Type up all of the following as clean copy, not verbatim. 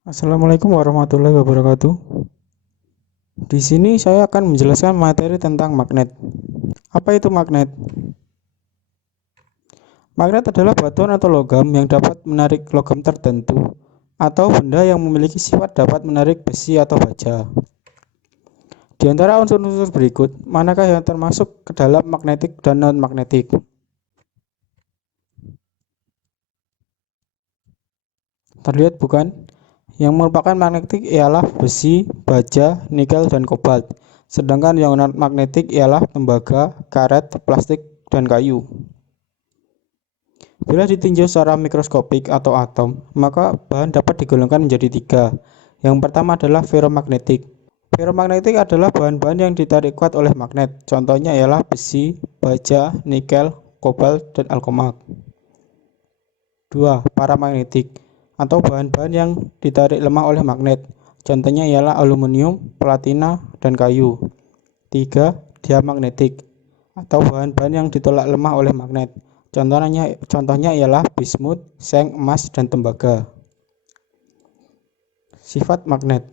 Assalamualaikum warahmatullahi wabarakatuh. Di sini saya akan menjelaskan materi tentang magnet. Apa itu magnet? Magnet adalah batuan atau logam yang dapat menarik logam tertentu atau benda yang memiliki sifat dapat menarik besi atau baja. Di antara unsur-unsur berikut, manakah yang termasuk ke dalam magnetik dan non-magnetik? Terlihat bukan? Yang merupakan magnetik ialah besi, baja, nikel, dan kobalt. Sedangkan yang non-magnetik ialah tembaga, karet, plastik, dan kayu. Bila ditinjau secara mikroskopik atau atom, maka bahan dapat digolongkan menjadi tiga. Yang pertama adalah ferromagnetik. Ferromagnetik adalah bahan-bahan yang ditarik kuat oleh magnet. Contohnya ialah besi, baja, nikel, kobalt, dan alkomak. 2. Paramagnetik atau bahan-bahan yang ditarik lemah oleh magnet. Contohnya ialah aluminium, platina, dan kayu. 3. Diamagnetik atau bahan-bahan yang ditolak lemah oleh magnet. Contohnya ialah bismut, seng, emas, dan tembaga. Sifat magnet.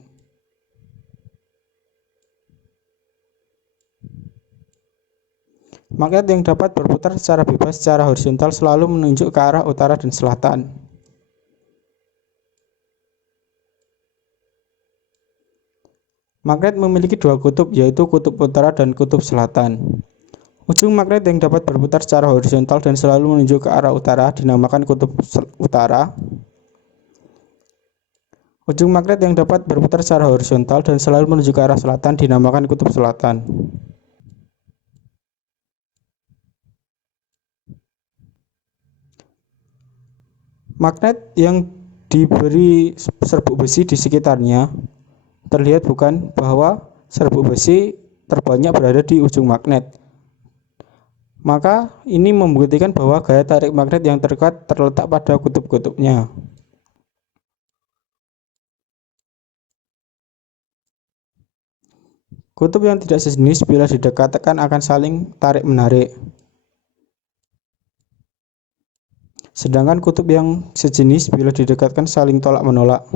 Magnet yang dapat berputar secara bebas secara horizontal selalu menunjuk ke arah utara dan selatan. Magnet memiliki dua kutub, yaitu kutub utara dan kutub selatan. Ujung magnet yang dapat berputar secara horizontal dan selalu menunjuk ke arah utara dinamakan kutub utara. Ujung magnet yang dapat berputar secara horizontal dan selalu menuju ke arah selatan dinamakan kutub selatan. Magnet yang diberi serbuk besi di sekitarnya, terlihat bukan bahwa serbuk besi terbanyak berada di ujung magnet. Maka ini membuktikan bahwa gaya tarik magnet yang terkuat terletak pada kutub-kutubnya. Kutub yang tidak sejenis bila didekatkan akan saling tarik-menarik. Sedangkan kutub yang sejenis bila didekatkan saling tolak-menolak.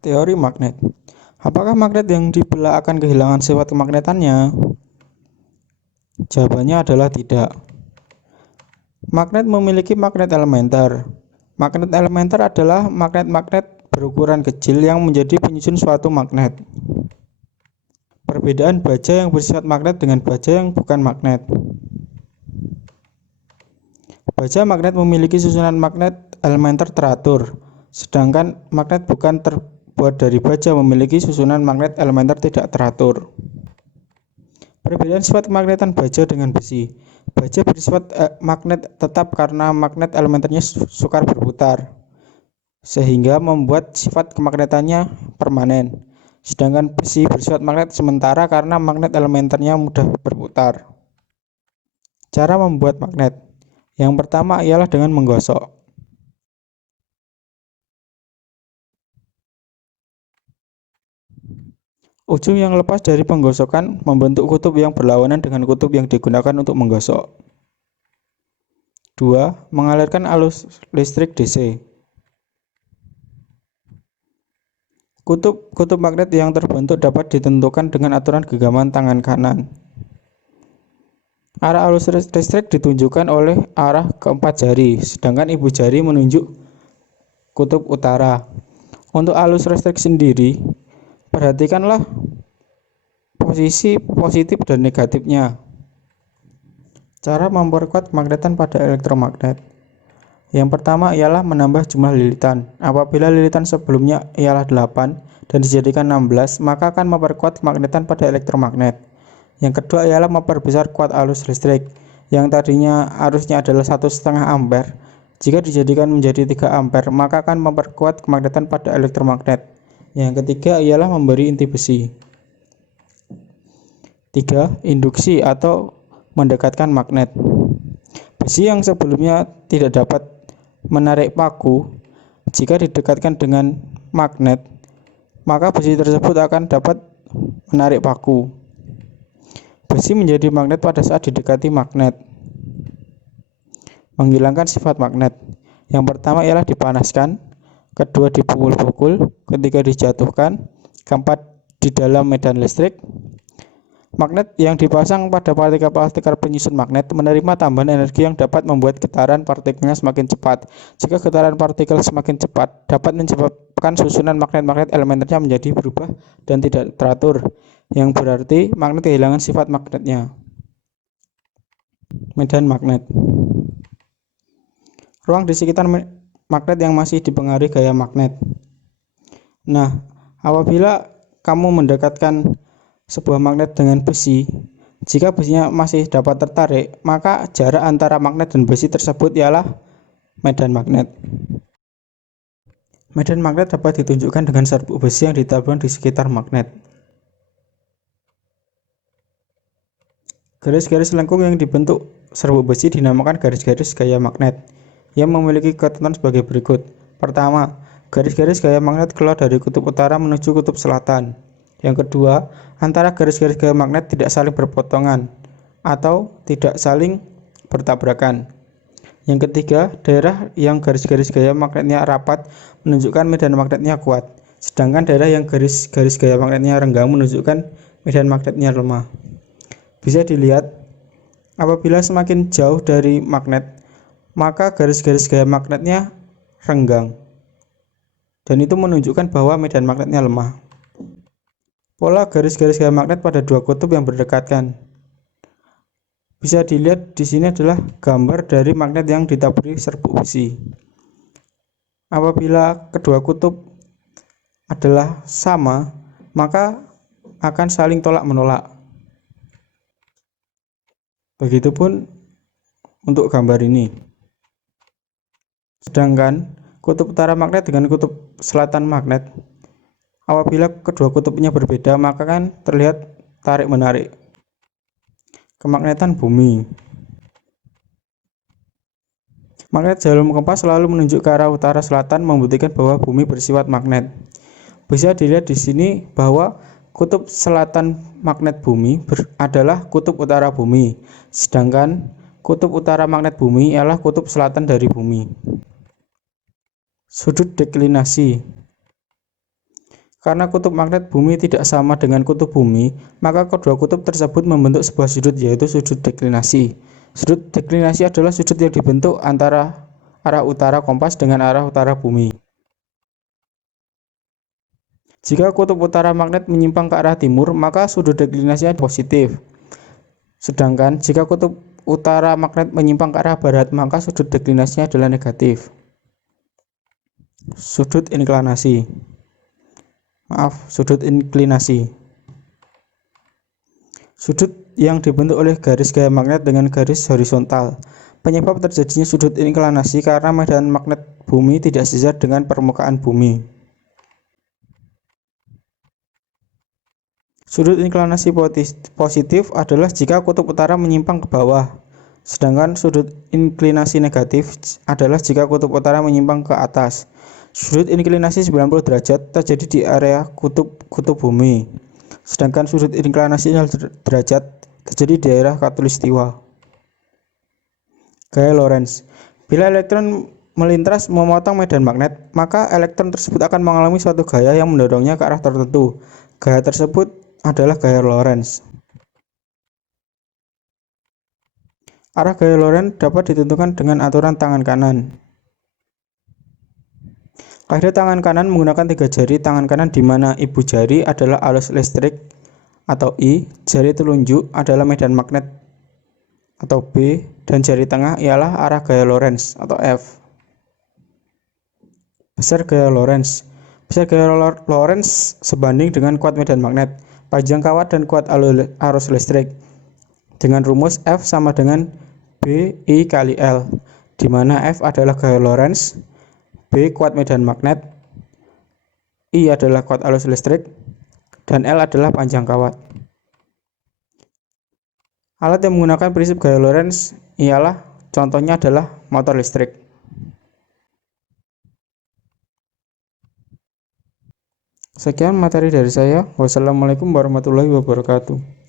Teori magnet. Apakah magnet yang dibelah akan kehilangan sifat kemagnetannya? Jawabannya adalah tidak. Magnet memiliki magnet elementer. Magnet elementer adalah magnet-magnet berukuran kecil yang menjadi penyusun suatu magnet. Perbedaan baja yang bersifat magnet dengan baja yang bukan magnet. Baja magnet memiliki susunan magnet elementer teratur, sedangkan magnet bukan terbuat dari baja memiliki susunan magnet elementer tidak teratur. Perbedaan sifat kemagnetan baja dengan besi. Baja bersifat magnet tetap karena magnet elementernya sukar berputar, sehingga membuat sifat kemagnetannya permanen. Sedangkan besi bersifat magnet sementara karena magnet elementernya mudah berputar. Cara membuat magnet. Yang pertama ialah dengan menggosok. Ujung yang lepas dari penggosokan membentuk kutub yang berlawanan dengan kutub yang digunakan untuk menggosok. 2. Mengalirkan arus listrik DC. Kutub magnet yang terbentuk dapat ditentukan dengan aturan genggaman tangan kanan. Arah arus listrik ditunjukkan oleh arah keempat jari, sedangkan ibu jari menunjuk kutub utara. Untuk arus listrik sendiri, perhatikanlah posisi positif dan negatifnya. Cara memperkuat kemagnetan pada elektromagnet. Yang pertama ialah menambah jumlah lilitan. Apabila lilitan sebelumnya ialah 8 dan dijadikan 16, maka akan memperkuat kemagnetan pada elektromagnet. Yang kedua ialah memperbesar kuat arus listrik. Yang tadinya arusnya adalah 1,5 ampere, jika dijadikan menjadi 3 ampere, maka akan memperkuat kemagnetan pada elektromagnet. Yang ketiga ialah memberi inti besi. 3. Induksi atau mendekatkan magnet. Besi yang sebelumnya tidak dapat menarik paku, jika didekatkan dengan magnet, maka besi tersebut akan dapat menarik paku. Besi menjadi magnet pada saat didekati magnet. Menghilangkan sifat magnet. Yang pertama ialah dipanaskan, kedua dipukul-pukul, ketiga dijatuhkan, keempat di dalam medan listrik. Magnet yang dipasang pada partikel-partikel penyusun magnet menerima tambahan energi yang dapat membuat getaran partikelnya semakin cepat. Jika getaran partikel semakin cepat, dapat menyebabkan susunan magnet-magnet elementernya menjadi berubah dan tidak teratur, yang berarti magnet kehilangan sifat magnetnya. Medan magnet. Ruang di sekitar magnet yang masih dipengaruhi gaya magnet. Nah, apabila kamu mendekatkan sebuah magnet dengan besi, jika besinya masih dapat tertarik, maka jarak antara magnet dan besi tersebut ialah medan magnet. Medan magnet dapat ditunjukkan dengan serbuk besi yang ditaburkan di sekitar magnet. Garis-garis lengkung yang dibentuk serbuk besi dinamakan garis-garis gaya magnet, yang memiliki ketentuan sebagai berikut. Pertama, garis-garis gaya magnet keluar dari kutub utara menuju kutub selatan. Yang kedua, antara garis-garis gaya magnet tidak saling berpotongan atau tidak saling bertabrakan. Yang ketiga, daerah yang garis-garis gaya magnetnya rapat menunjukkan medan magnetnya kuat, sedangkan daerah yang garis-garis gaya magnetnya renggang menunjukkan medan magnetnya lemah. Bisa dilihat, apabila semakin jauh dari magnet, maka garis-garis gaya magnetnya renggang, dan itu menunjukkan bahwa medan magnetnya lemah. Pola garis-garis gaya magnet pada dua kutub yang berdekatan. Bisa dilihat di sini adalah gambar dari magnet yang ditaburi serbuk besi. Apabila kedua kutub adalah sama, maka akan saling tolak-menolak. Begitupun untuk gambar ini. Sedangkan kutub utara magnet dengan kutub selatan magnet, apabila kedua kutubnya berbeda, maka kan terlihat tarik-menarik. Kemagnetan bumi. Magnet jarum kompas selalu menunjuk ke arah utara selatan, membuktikan bahwa bumi bersifat magnet. Bisa dilihat di sini bahwa kutub selatan magnet bumi adalah kutub utara bumi, sedangkan kutub utara magnet bumi ialah kutub selatan dari bumi. Sudut deklinasi. Karena kutub magnet bumi tidak sama dengan kutub bumi, maka kedua kutub tersebut membentuk sebuah sudut, yaitu sudut deklinasi. Sudut deklinasi adalah sudut yang dibentuk antara arah utara kompas dengan arah utara bumi. Jika kutub utara magnet menyimpang ke arah timur, maka sudut deklinasinya positif. Sedangkan jika kutub utara magnet menyimpang ke arah barat, maka sudut deklinasinya adalah negatif. Sudut inklinasi. Sudut inklinasi. Sudut yang dibentuk oleh garis gaya magnet dengan garis horizontal. Penyebab terjadinya sudut inklinasi karena medan magnet bumi tidak sejajar dengan permukaan bumi. Sudut inklinasi positif adalah jika kutub utara menyimpang ke bawah, sedangkan sudut inklinasi negatif adalah jika kutub utara menyimpang ke atas. Sudut inklinasi 90 derajat terjadi di area kutub bumi, sedangkan sudut inklinasi 0 derajat terjadi di daerah khatulistiwa. Gaya Lorentz. Bila elektron melintas memotong medan magnet, maka elektron tersebut akan mengalami suatu gaya yang mendorongnya ke arah tertentu. Gaya tersebut adalah gaya Lorentz. Arah gaya Lorentz dapat ditentukan dengan aturan tangan kanan. Kaidah tangan kanan menggunakan 3 jari tangan kanan, di mana ibu jari adalah arus listrik atau I, jari telunjuk adalah medan magnet atau B, dan jari tengah ialah arah gaya Lorentz atau F. Besar gaya Lorentz. Besar gaya Lorentz sebanding dengan kuat medan magnet, panjang kawat, dan kuat arus listrik, dengan rumus F sama dengan B I kali L, di mana F adalah gaya Lorentz, B kuat medan magnet, I adalah kuat arus listrik, dan L adalah panjang kawat. Alat yang menggunakan prinsip gaya Lorentz ialah, contohnya adalah motor listrik. Sekian materi dari saya. Wassalamualaikum warahmatullahi wabarakatuh.